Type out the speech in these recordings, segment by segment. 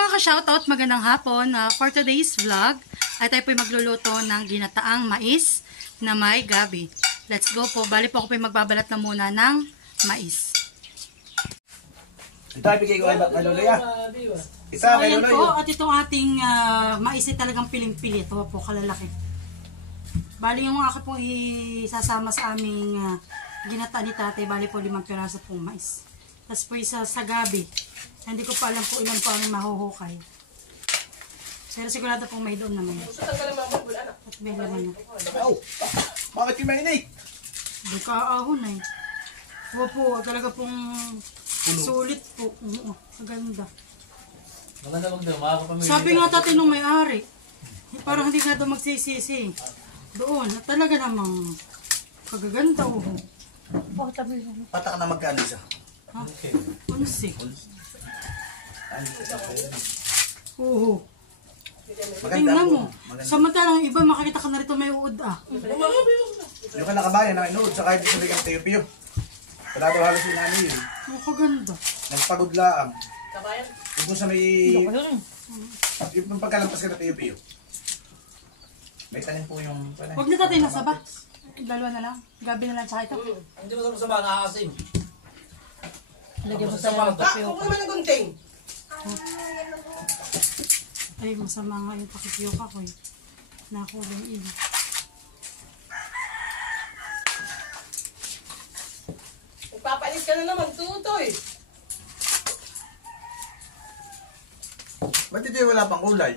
mga ka-shoutout, magandang hapon. For today's vlog, ay tayo po'y magluluto ng ginataang mais na may gabi. Let's go po. Bali po ako po'y magbabalat na muna ng mais. Ito ay bigay ko kay Lolo ya. Isa So, kay ayan Lolo po. yun. At itong ating mais ay talagang piling-pili. Ito po, kalalaki. Bali yung ako pong isasama sa aming ginata ni tatay. Bali po 5 piraso pong mais. Tapos po isa sa gabi. Hindi ko pa alam po ilan po ang mahuhukay. Pero sigurado pong may doon naman. At may laman na. Oh, bakit yung mainit? Hindi ka aahon eh. Opo, talaga pong sulit po. Oo, maganda. Maganda daw, makakapamili. Sabi nga tatay nung may-ari, parang hindi nga daw magsisisi. Doon, at talaga namang kagaganda. Patak na magkano isa. Ha? Unsi. Oo. Tingnan mo. Samantalang iba makakita ka na rito may uod ah. Yung ka nakabayan na inuod sa kahit sa bigang tiyo-piyo. Wala daw halos yung nani yun. Oo, kaganda. Nagpagod laang. Yung sa may... Yung pagkalampas ka na tiyo-piyo. May tanim po yung... Huwag na tatay nasa ba? Dalawa na lang. Gabi na lang tsaka ito. Hindi mo sa mga nakakasim. Lagyan mo sa mga tapio. Kung naman ang gunting. Ay, masama nga yung pakipiyok ako eh. Nakulang in. Magpapalit ka na naman, tutoy. Ba't hindi wala pang kulay?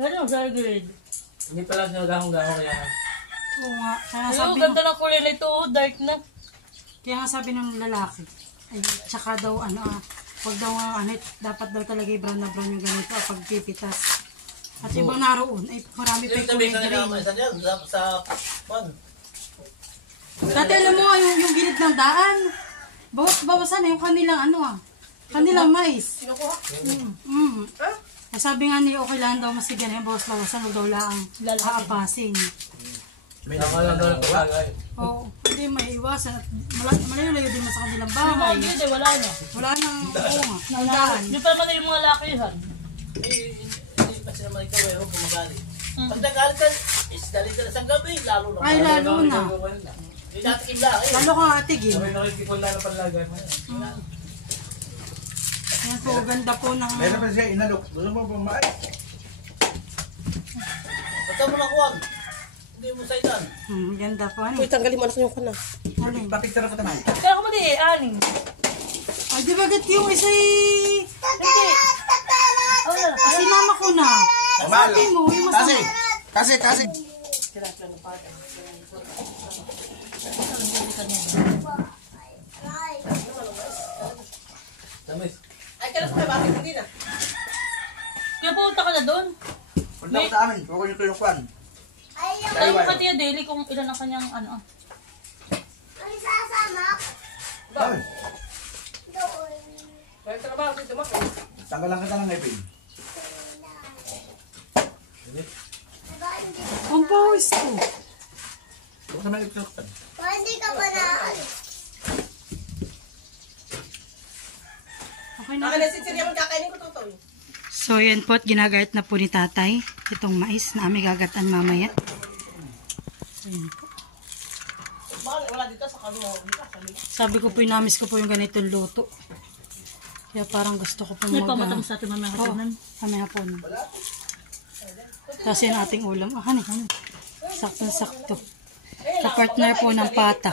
Ano, very good. Hindi pala siya gahong-gahong kaya. Oo nga. Kaya nga Ay, sabi ganda ng kulay na ito, dark na. Kaya nga sabi ng lalaki, ay, tsaka daw, wag daw dapat daw talaga brown na brown yung ganito pag pipitas. At ibang naroon, ay marami pa Yung yung sabi kulay ka nila green. isa dyan, sa pan. Dati alam mo, yung gilid ng daan, bawasan na yung kanilang kanilang mais. Kinukuha. Ay, sabi nga ni okay lang daw masigan yung bawasan, huwag daw lang haapasin. May Nakalang daw ng palagay. Oo, hindi may iwasan. At malayo-layo din mo sa kanilang Yung mga bahay. gilid, wala na. Wala nang, oo nga, ng daan. Yung pa man yung mga lakihan. Hindi pa sila man ikaw eh, gumagali. Pag nagalit ka, dali ka na sa gabi, lalo na. Ay, lalo na. Hindi natin kibla eh. Lalo ka atigin. Kami nakikipon na ng palagay mo. Yan po, ganda po ng... Meron pa siya inalok. Gusto mo pumain? Basta mo na kuwan. Hindi mo sa itan. Ganda po. Uy, tanggalin mo na sa yung kana. Alin? Papicture ako naman. Kaya ako mali aning. Ay, di ba gat yung isa Hindi. sinama ko na. Sabi mo, yung masama. Kasi. Tamis. Ay, kailan sa may bakit hindi na? Kaya punta ka na doon. Punta ko sa amin. Kukunin ko yung kwan. Tayo mo ka tiya daily kung ilan ang kanyang Sabi, May trabaho dito mo. tanggalan kita ng ngipin. Ang pawis ko. Huwag naman ito. Hindi ka ba na... Okay na. Akin na sinsirya mo kakainin ko, tutoy. So, yan po at ginagayat na po ni tatay. Itong mais na aming gagatan mamaya. Ayan po. Baka wala dito sa kaluwa. Dito, sa liwa. Sabi ko po, inamis ko po yung ganitong luto. Kaya parang gusto ko po May pamatang sa atin mamaya Oo, katunan. mamaya po na. Tapos yan ating ulam. Hani. Sakto-sakto. Kapartner po ng pata.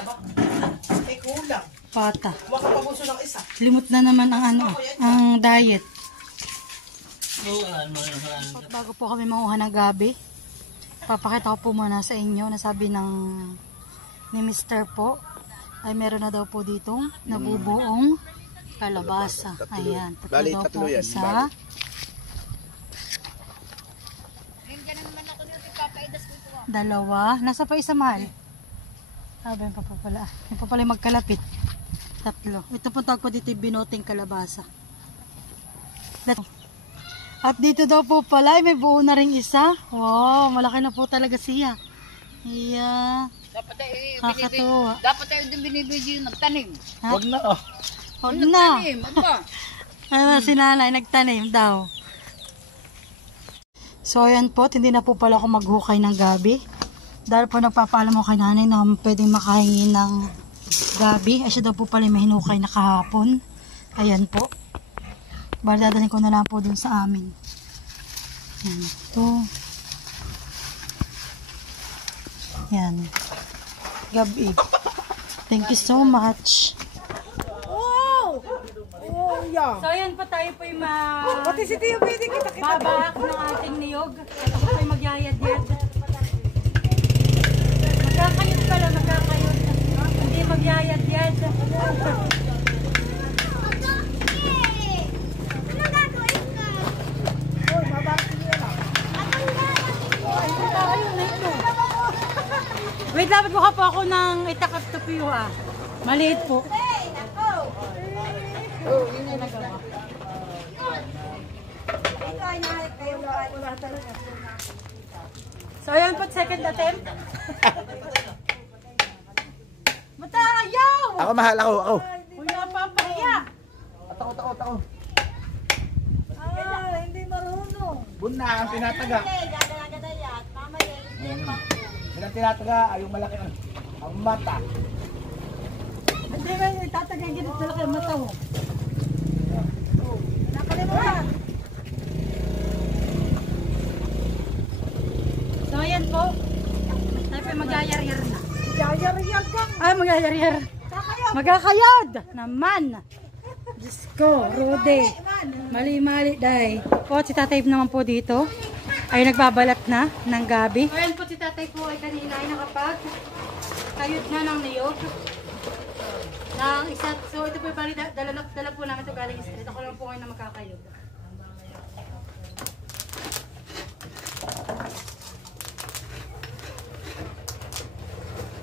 May kulang. Pata. Makapaguso ng isa. Limot na naman ang ang diet. Oo, ano mo. Bago po kami makuha ng gabi, papakita ko po muna sa inyo na sabi ni Mr. po ay meron na daw po ditong nabubuong kalabasa. Ayan, tatlo daw po isa. Dalawa. Nasa pa isa, mahal? Sabi pa pala. Yung pa pala yung magkalapit. Tatlo. Ito po tawag po dito yung binoting kalabasa. At dito daw po pala, may buo na ring isa. Wow, malaki na po talaga siya. Yeah. Dapat ay Kakatuwa. dapat ay din binibigyan yung nagtanim. Huwag na. Huwag na. Tanim, ano ba? Si nanay nagtanim daw. So, ayan po, hindi na po pala ako maghukay ng gabi. Dahil po nagpapaalam ko kay nanay na pwedeng makahingi ng gabi. Ay siya daw po pala may hinukay na kahapon. Ayan po. Bali, dadalhin ko na lang po dun sa amin. Ayan. Ito. Ayan. Gabi. Thank you so much. So, ayan po tayo po yung babahak ng ating niyog. At ako po yung magyayad-yad. Magkakayod pala, magkakayod. Hindi magyayad-yad. Wait, dapat buka po ako ng itakap tupiyo ah. Maliit po. So, ayan po, second attempt. Matayaw! Ako mahal, ako. Wala pa pahiya. Tako. Hindi marunong. Buna, ang tinataga. Ang tinataga ay yung malaki ang mata. Hindi ba yung itatagay ganit na lang mata mo? So, ayan po. Tayo po magyayar-yar na. Magyayar-yar ka? Ah, magyayar-yar. Magkakayod naman. Diyos ko, Rode. Mali-mali, day. Po, si tatay naman po dito ay nagbabalat na ng gabi. Ayan po, si tatay po ay kanina ay nakapag kayod na ng niyog. Ng isa, so ito po bali, dala po namin ito galing street. Ako lang po ngayon na magkakayod.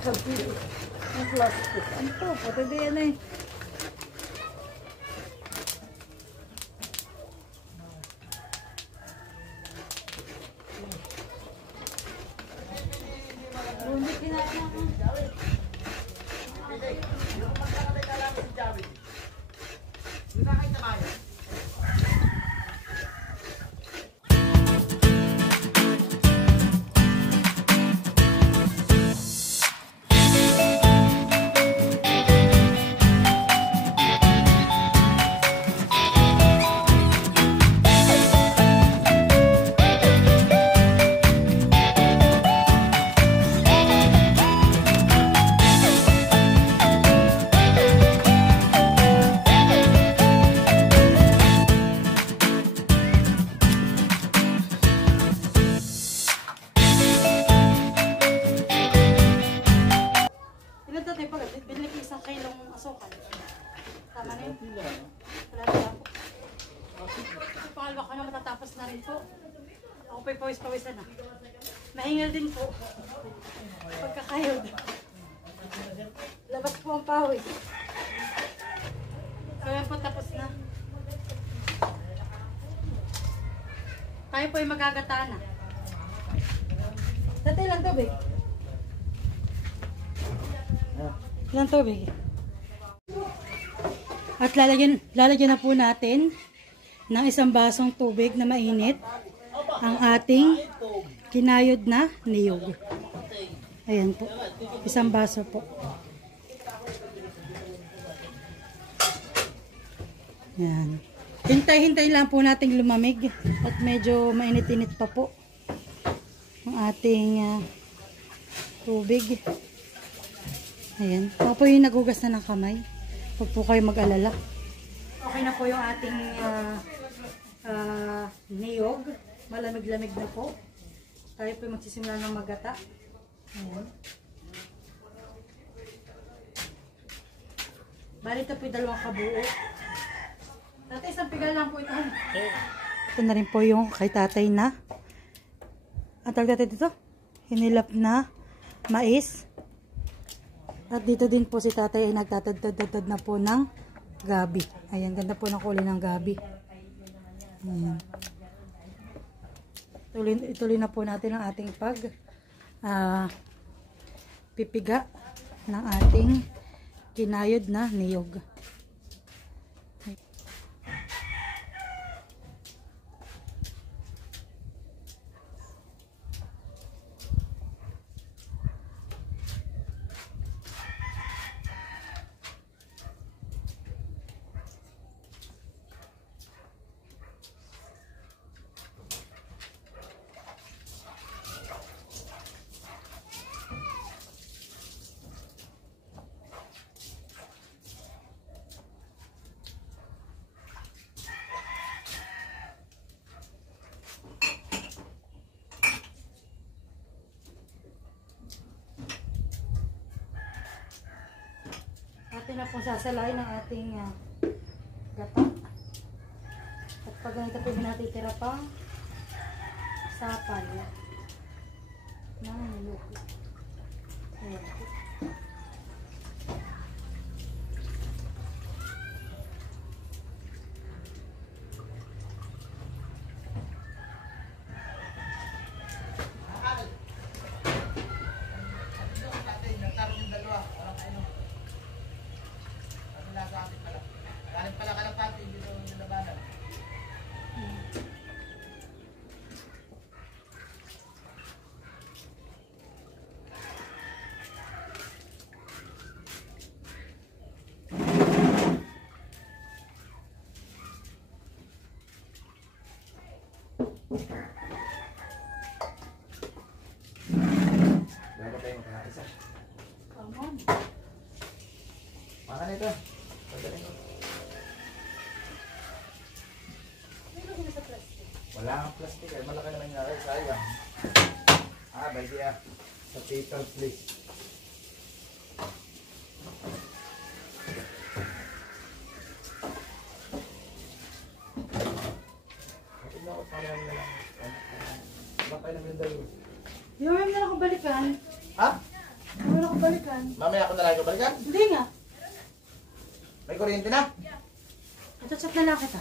Ang plastic. Ano po? Pwede yan eh. Binili ko 1 kilong asukal. Tama na yun. Wala na po. Pangalawa ko na matatapos na rin po. Ako po'y pawis-pawisan na. Mahingal din po. Pagkakayod. Labas po ang pawis. Kaya po tapos na. Tayo po'y magagata na. Dati lang tubig. Ilang tubig. At lalagyan na po natin ng 1 basong tubig na mainit ang ating kinayod na niyog. Ayan po. 1 baso po. Ayan. Hintay-hintay lang po nating lumamig at medyo mainit-init pa po ang ating tubig. Ayan. Ako po yung nagugas na ng kamay. Huwag po kayo mag-alala. Okay na po yung ating niyog. Malamig-lamig na po. Tayo po yung magsisimula ng magata. Ayan. Bali ito po yung 2 kabuo. Tatay, isang pigal lang po ito. Ito na rin po yung kay tatay na. At tatay dito, hinilap na mais. At dito din po si tatay ay nagtatad-tad na po ng gabi. Ayan, ganda po ng kulay ng gabi. Ayan. Ituloy na po natin ang ating pipiga ng ating kinayod na niyog. natin na po sasalain ang ating gata. At pag ganito po natitira pa sapal ng nilupi. Ayan. Dapat tayo magkakaisa. Come on. Maka na ito. Pagdaling ko. Wala kang plastic eh. Malaki naman yung naray. Sayang. By the sa paper please. Tignan ko parang na lang. Bakay naman yung dalawa. Di mo na ako balikan. Ha? Di mo na ako balikan. Mamaya ako na lang ikaw balikan? Hindi nga. May kuryente na? Chat na lang kita.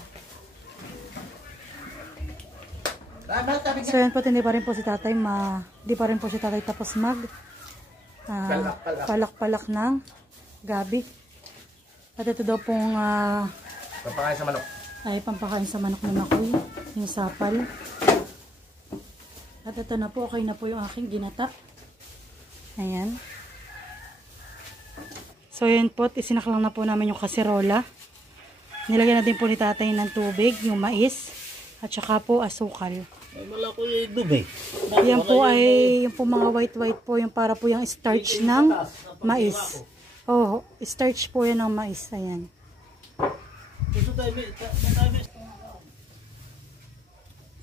Bakit sabi So yan po, hindi pa rin po si tatay di pa rin po si tatay tapos palak-palak ng gabi. At ito daw pong papakain sa manok. ay pampakain sa manok na makoy, yung sapal. At ito na po, okay na po yung aking ginata. Ayan. So yan po, isinaklang na po namin yung kaserola. Nilagyan natin po ni tatay ng tubig, yung mais, at saka po asukal. Ay, wala ko yung dumi. Yan po ay yung po mga white po, yung para po yung starch ng mais. Oh, starch po yan ng mais. Ayan. Ito tayo,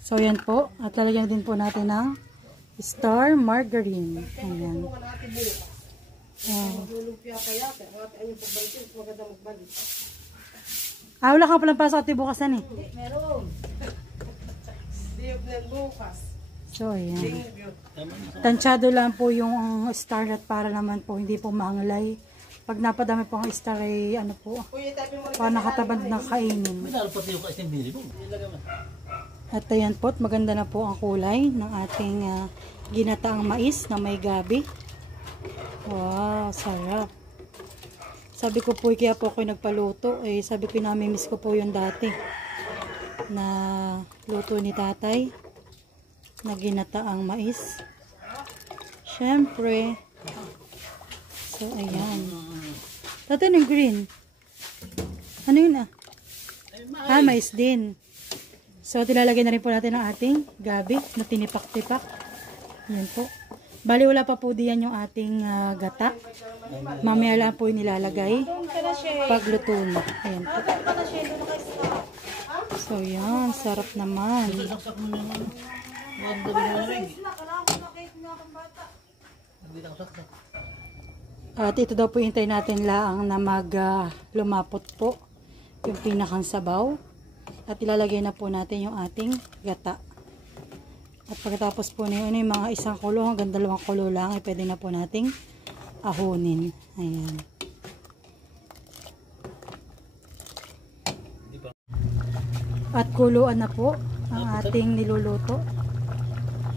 So yan po, at lalagyan din po natin ng star margarine. Ayan. Wala ka palang pasok at bukasan eh. Meron. Diyog na bukas. So ayan. Tansyado lang po yung star at para naman po hindi po maanglay. Pag napadami po ang star ay ano po, para nakataband ng kainin. may nalapot yung kaisimbili mo. At ayan po, maganda na po ang kulay ng ating ginataang mais na may gabi. Wow, sarap. Sabi ko po, kaya po ako nagpaluto. Sabi ko, namimiss ko po yung dati na luto ni tatay na ginataang mais. Syempre. So, ayan. Tatay, yung green. Ano yun mais din. So, tilalagay na rin po natin ang ating gabi na tinipak-tipak. Yan po. Bali, wala pa po diyan yung ating gata. Mamaya lang po yung nilalagay pagluto na. Ayan po. So, yan. Sarap naman. Saksak mo naman. Maganda mo na rin. Hindi na saksak. At ito daw po hintay natin lang na lumapot po yung pinakang sabaw. At ilalagay na po natin yung ating gata. At pagkatapos po na yun, yung mga isang kulo hanggang 2 kulo lang, ay pwede na po nating ahunin. Ayan. At kuluan na po ang ating niluluto.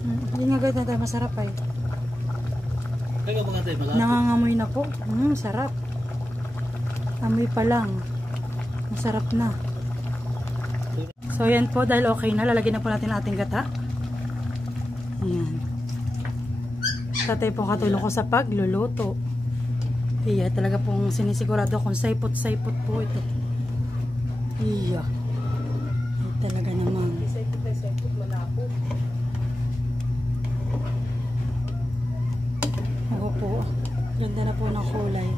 Hindi nga ganda tayo, masarap ay. Kaya mga tayo malapit. Nangangamoy na po. Sarap. Amoy pa lang. Masarap na. So yan po, dahil okay na, lalagyan na po natin ang ating gata. Ayan. Tatay po katulong ko sa pagluluto. Iya, talaga pong sinisigurado kung saipot-saipot po ito. Iya. Ay, talaga naman. Saipot malapot. Ako po. Ganda na po ng kulay.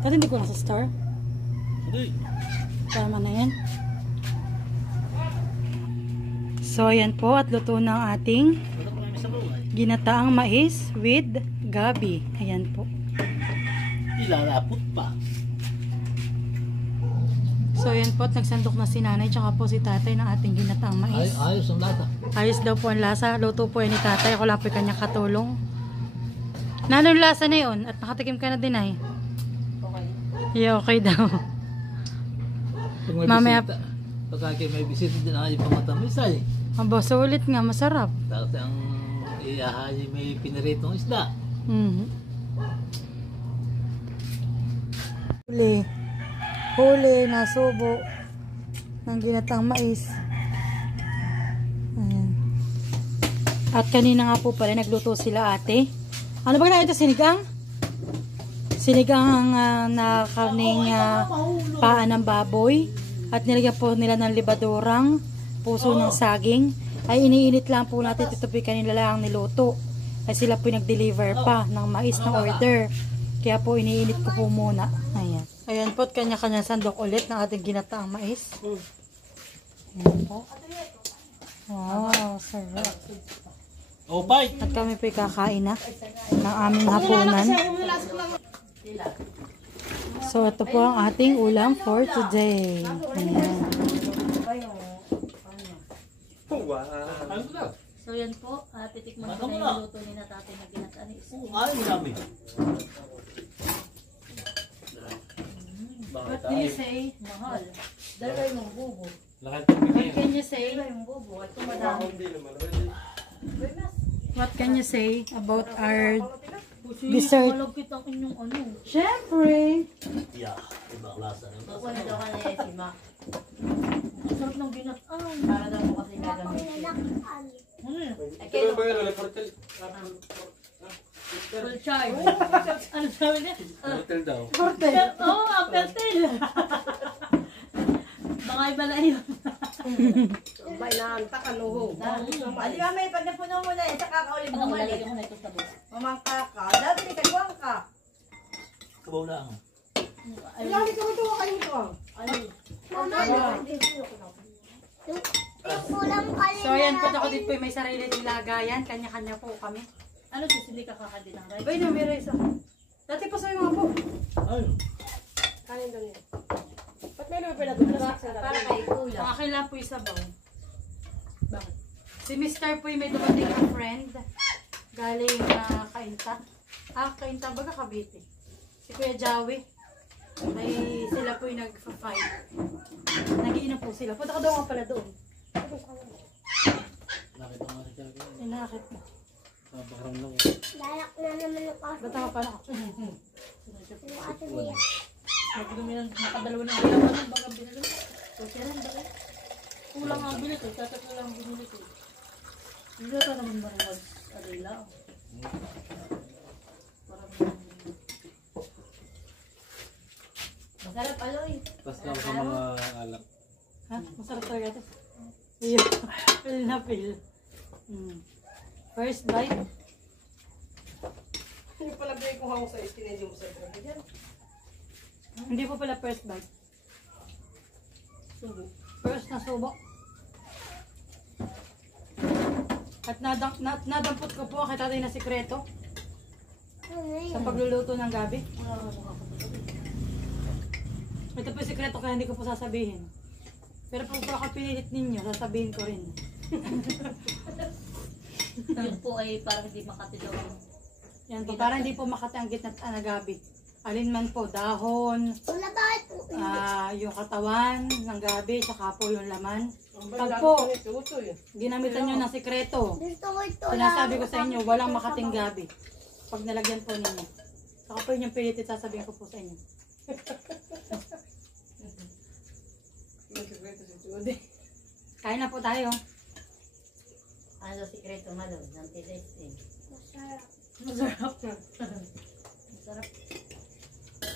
Kasi hindi ko nasa star. Hindi. Tama na yan. So, ayan po. At luto na ang ating Wala ko namin sa buhay. ginataang mais with gabi. Ayan po. Ilalapot pa. So yan po, at nagsandok na si nanay tsaka po si tatay ng ating ginataang mais. Ayos ang lata. Ayos daw po ang lasa. Luto po yan ni tatay. Ako lang po yung kanyang katulong. Nanay yung lasa na yun at nakatikim ka na din ay. Okay. Yeah, okay daw. Kung may Mamaya- bisita, pagka may bisita din ay pangatamis ay. Aba, sulit nga, masarap. Tapos ang iyahay may pinaritong isda. Huli, nasubo ng ginatang mais. Ayan. At kanina nga po pala nagluto sila ate. Ano ba na ito, sinigang? Sinigang na karning paa ng baboy. At nilagyan po nila ng libadurang puso ng saging. Ay iniinit lang po natin, ito po kanila lang niluto. Ay sila po nag-deliver pa ng mais na order. Kaya po iniinit ko po muna. Ayan. Ayan po, kanya-kanya sandok ulit ng ating ginataang mais. Ayan po. Wow, sarap. Opay! At kami po kakain na ng aming hapunan. So, ito po ang ating ulam for today. Ayan. So yan po, titikman ko na yung luto ni na tatay na ginatanis. Ay, marami. What can you say? Mahal. Dalawa yung bubo. Lahat What can you say? Yung bubo. At madami. What can you say about our dessert? Malagkit ang inyong ano. Syempre! Yeah, ibang lasa. Wala daw ka na si Ma. Ang sarap ng ginataan. Para daw po kasi gagamitin. Full charge. Ano sabi niya? Hotel daw. Oo, apeltel. Baka iba na yun. May naanta ka nuho. Adi ba may pagnapuno mo na eh, sa kakaulit Baka mo malalagyan ko na ito sa bus. Mamangka ka. Dati may kagwang ka. Kabaw lang. Lagi ka mo tuwa kayo ito. So, ayan po ako din po may sarili ng lagayan. Kanya-kanya po kami. Ano sis, hindi ka kakandi ng rice? Bay na, may rice ako. Dati pa sa'yo mga po. Ay, Kanin doon yun. Ba't may lupa na doon? Para kay kuya. Ang akin lang po yung sabaw. Bakit? Si Mr. po may dumating na friend. Galing Kainta. Kainta baga Cavite. Si Kuya Jawi. Ay sila po yung nag-fight. Nag-iinom po sila. Punta ka daw nga pala doon. nakita mo na siya. Inakit mo. Napakaram lang. Lalak na naman ang kaso. Ba't ako pa na? Yung ate niya. Nagdumi ng nakadalawa ng ilaw. Ano baka binili mo? So, siya rin bakit? Kulang ang bilit ko. Tatat na lang ang binili ko. Hindi ka naman marunod. Adela. Masarap aloy. Tapos lang sa mga alak. Ha? Masarap talaga ito. Ayun. Pil na pil. First bite. Hindi pala bigay kong hawak sa iskin. Hindi mo sa iskin. Hindi po pala first bite. Subo. First na subo. At nadampot ko po ang tatay na sikreto sa pagluluto ng gabi. Ito po yung sikreto kaya hindi ko po sasabihin. Pero kung ako pinilit ninyo, sasabihin ko rin. Yun po ay parang hindi makatilaw. Yan po, para hindi po makati ang gitna na gabi. Alin man po, dahon, Wala bakit po. yung katawan ng gabi, saka po yung laman. Pag po, ginamitan nyo ng sikreto, Gusto ko ito. sinasabi ko sa inyo, walang makating gabi. Pag nalagyan po ninyo. Saka po yun yung pinilit sasabihin ko po sa inyo. Kain na po tayo. Ano sikreto malo? Ng testing. Masarap. Masarap. Masarap.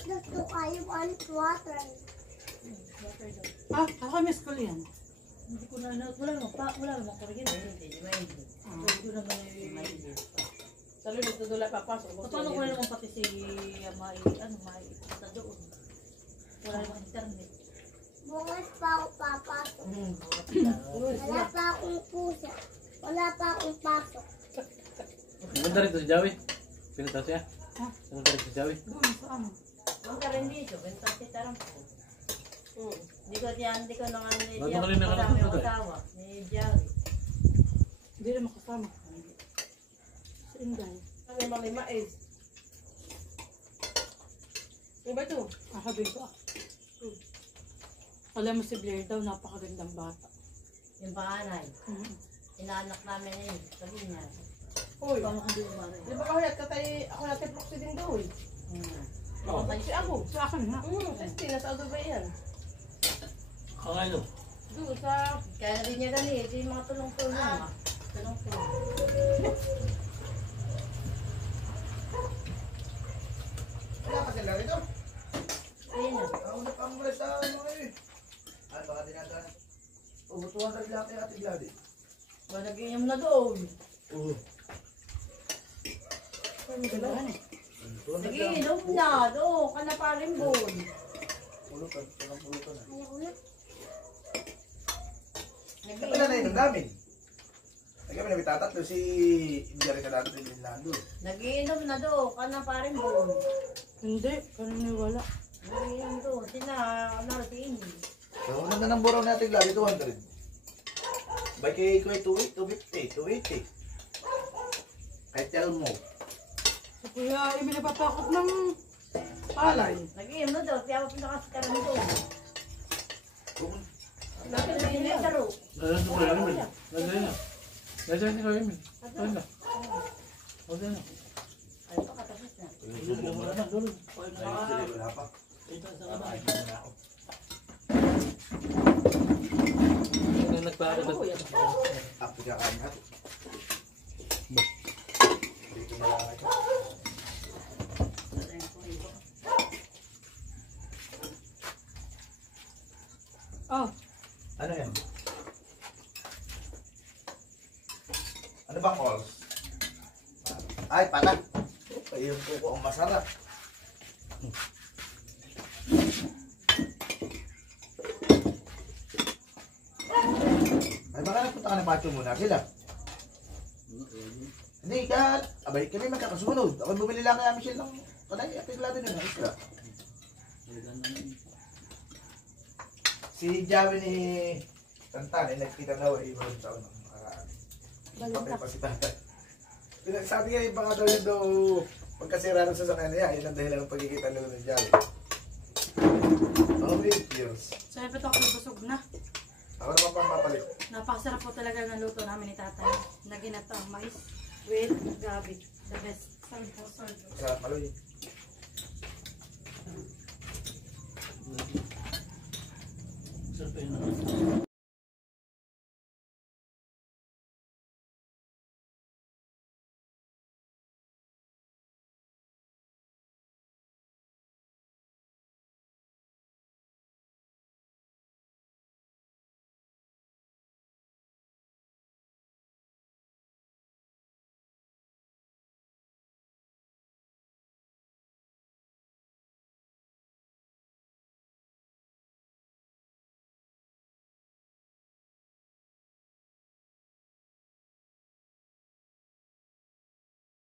Gusto kayo want water. Ako miss ko yan. Hindi ko na, wala namang kurigin. Hindi ko naman Sa lulit na doon lang papasok. paano ko naman pati si Mai sa doon. Wala namang internet. Bukas pa ako papasok. Wala pa akong pusa. Wala pa akong pasok. Pumunta rin to si Jawi. Pinunta siya. Ha? Pumunta rin si Jawi. Doon, saan? Ang ka rin dito. Benta si tarang po. Hindi ko nang ano ni Ba't Jerry. mo kanina Kasama yung nakatulog, asawa ni Jerry. Hindi na makasama. Sa Inday. Ano yung mga mais? Ano ba ito? Sabi ko alam mo si Blair daw, napakagandang bata. Yung panganay. Mm-hmm. Inaanak namin yun. Sabi niya. Uy, paano kung di mo maray? Di ba kahit katay ako natin proxy din daw eh. Oo. Si ako. Sa akin nga. Kasi nasa Dubai yan. Ang ano? Doon sa... Kaya rin niya ganit. Ito yung mga tulong-tulong. Tulong-tulong. Wala pa sila rito. Ayun na. Ang mula sa mga eh. Ano baka dinadaan? Ubutuhan ka nila kay Ate Gladys. Malagyan na doon. Oo. Gandaan eh. Sige, inom na. Doon. Ka na pa rin doon. Pulutan. Walang pulutan. Nag-inom. Wala na inom namin. Lagi kami namin tatatlo si Indiari ka natin yung Lando. Nag-inom na doon. Ka na pa rin doon. Hindi, kaniniwala. Nag-inom doon. Sina, si Indy. So, unang na ng buraw natin Gladys, 200. Bay kay Kuya 250, 280. Kahit tell mo. So, kuya, pinapapakot ng palay. Nag-inom na doon. Kaya mapunta kasi ka rin doon. Bakit na hindi taro? Ganun sa kuya namin. Ganun na. Ganun sa kuya namin. Ganun na. Ganun na. Ay, baka tapos na. Ganun na. Ganun na. Wala pa. Ito sa kabay. Ganun nagpapagod. Ako kakain natin. Dito na lang ito. Oh, Ano yan? Ano bang calls? Ay, pala. Ay, yung kuko ang masarap. Ay, baka nagpunta ka ng patio muna sila. Hindi, ka. Abay, kami magkakasunod. Ako bumili lang kaya Michelle ng kanay. Ating lado nyo ng isla. Si Javi ni Tantan, eh, nagkita na ako ibang taon ng nakaraan. Patay pa si Tantan. Sabi nga, baka daw yun daw pagkasira ng sasakyan niya, yun ang dahilan ng pagkikita nila ng Javi. Oh, 8 years. So, ito ako busog na. Ako naman pang papalit. Napakasarap po talaga ng luto namin ni tatay. Na ginataang mais with gabi. The best. Sarap po, sarap. Sarap malo yun. Sarap yun.